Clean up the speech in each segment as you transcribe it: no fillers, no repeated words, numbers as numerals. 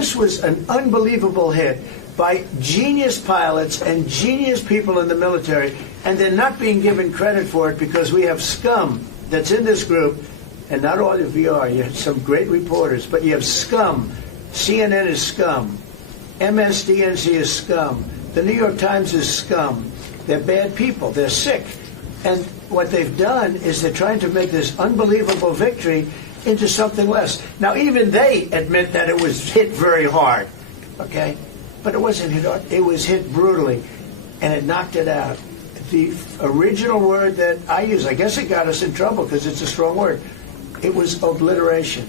this was an unbelievable hit by genius pilots and genius people in the military, and they're not being given credit for it because we have scum that's in this group, and not all of you are. You have some great reporters, but you have scum. CNN is scum. MSDNC is scum. The New York Times is scum. They're bad people. They're sick. And what they've done is they're trying to make this unbelievable victory into something less. Now, even they admit that it was hit very hard, okay? But it wasn't hit hard. It was hit brutally, and it knocked it out. The original word that I use, I guess it got us in trouble because it's a strong word. It was obliteration.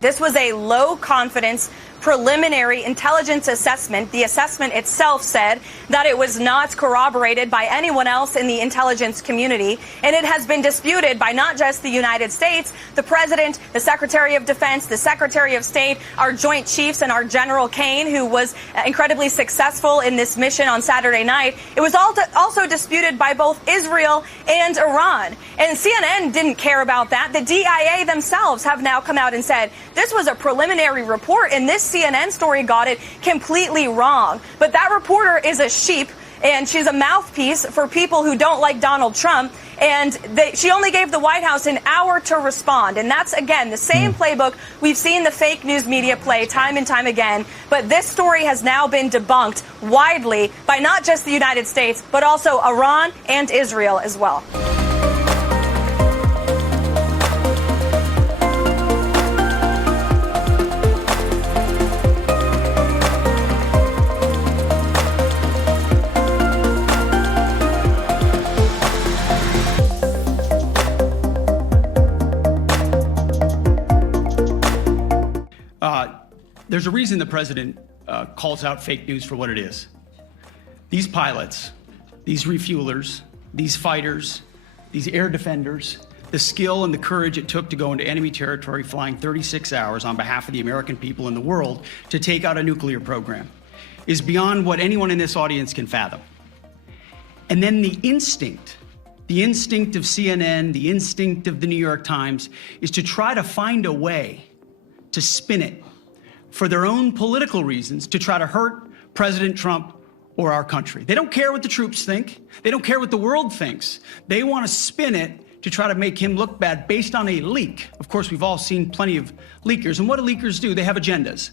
This was a low-confidence preliminary intelligence assessment. The assessment itself said that it was not corroborated by anyone else in the intelligence community, and it has been disputed by not just the United States, the President, the Secretary of Defense, the Secretary of State, our Joint Chiefs, and our General Kane, who was incredibly successful in this mission on Saturday night. It was also disputed by both Israel and Iran. And CNN didn't care about that. The DIA themselves have now come out and said this was a preliminary report, and this CNN story got it completely wrong. But that reporter is a sheep, and she's a mouthpiece for people who don't like Donald Trump. And she only gave the White House an hour to respond. And that's, again, the same playbook we've seen the fake news media play time and time again. But this story has now been debunked widely by not just the United States, but also Iran and Israel as well. There's a reason the president calls out fake news for what it is. These pilots, these refuelers, these fighters, these air defenders, the skill and the courage it took to go into enemy territory flying 36 hours on behalf of the American people and the world to take out a nuclear program is beyond what anyone in this audience can fathom. And then the instinct of CNN, the instinct of the New York Times is to try to find a way to spin it for their own political reasons, to try to hurt President Trump or our country. They don't care what the troops think. They don't care what the world thinks. They want to spin it to try to make him look bad based on a leak. Of course, we've all seen plenty of leakers. And what do leakers do? They have agendas.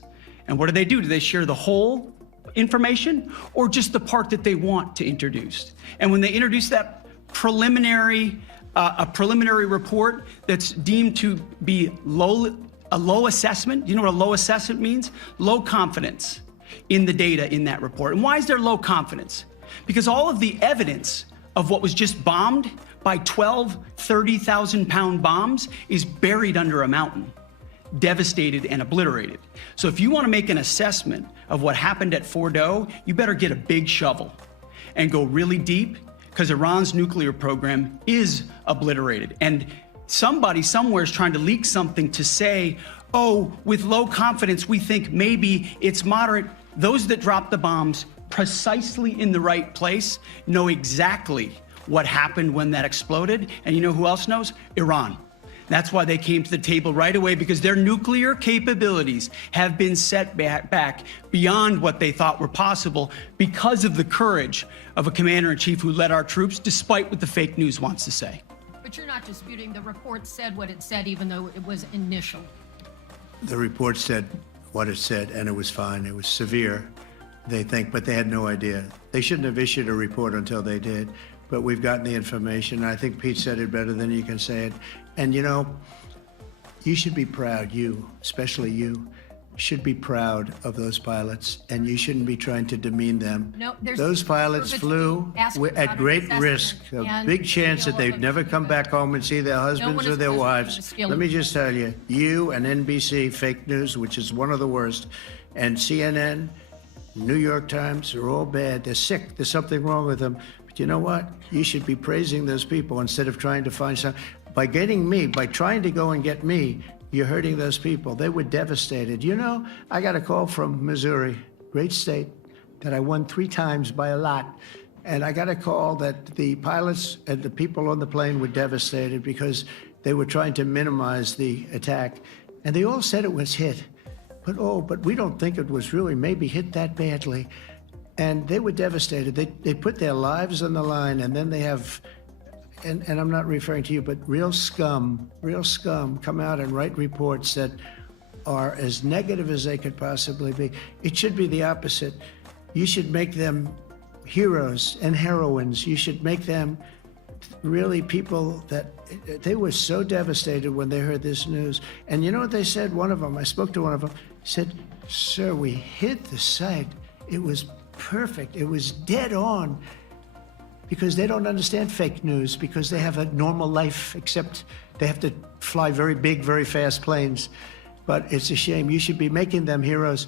And what do? Do they share the whole information or just the part that they want to introduce? And when they introduce that preliminary report that's deemed to be a low assessment, you know what a low assessment means? Low confidence in the data in that report. And why is there low confidence? Because all of the evidence of what was just bombed by 12 30,000-pound bombs is buried under a mountain, devastated and obliterated. So if you want to make an assessment of what happened at Fordo, you better get a big shovel and go really deep, because Iran's nuclear program is obliterated. And somebody somewhere is trying to leak something to say, oh, with low confidence, we think maybe it's moderate. Those that dropped the bombs precisely in the right place know exactly what happened when that exploded. And you know who else knows? Iran. That's why they came to the table right away, because their nuclear capabilities have been set back beyond what they thought were possible because of the courage of a commander-in-chief who led our troops, despite what the fake news wants to say. But you're not disputing the report said what it said, even though it was initial. The report said what it said, and it was fine. It was severe, they think, but they had no idea. They shouldn't have issued a report until they did. But we've gotten the information. I think Pete said it better than you can say it. And you know, you should be proud, you, especially you, should be proud of those pilots, and you shouldn't be trying to demean them. No, those pilots flew at great risk, a big chance that they'd never come back home and see their husbands or their wives. Let me just tell you, you and NBC, fake news, which is one of the worst, and CNN, New York Times, are all bad. They're sick. There's something wrong with them. But you know what? You should be praising those people instead of trying to find some. By getting me, by trying to go and get me, you're hurting those people. They were devastated. You know, I got a call from Missouri, great state, that I won 3 times by a lot. And I got a call that the pilots and the people on the plane were devastated because they were trying to minimize the attack. And they all said it was hit. But we don't think it was really maybe hit that badly. And they were devastated. They put their lives on the line, and then they have, and I'm not referring to you, but real scum come out and write reports that are as negative as they could possibly be. It should be the opposite. You should make them heroes and heroines. You should make them really people that they were so devastated when they heard this news. And you know what they said? One of them, I spoke to one of them, said, "Sir, we hit the site. It was perfect. It was dead on." Because they don't understand fake news, because they have a normal life, except they have to fly very big, very fast planes. But it's a shame. You should be making them heroes.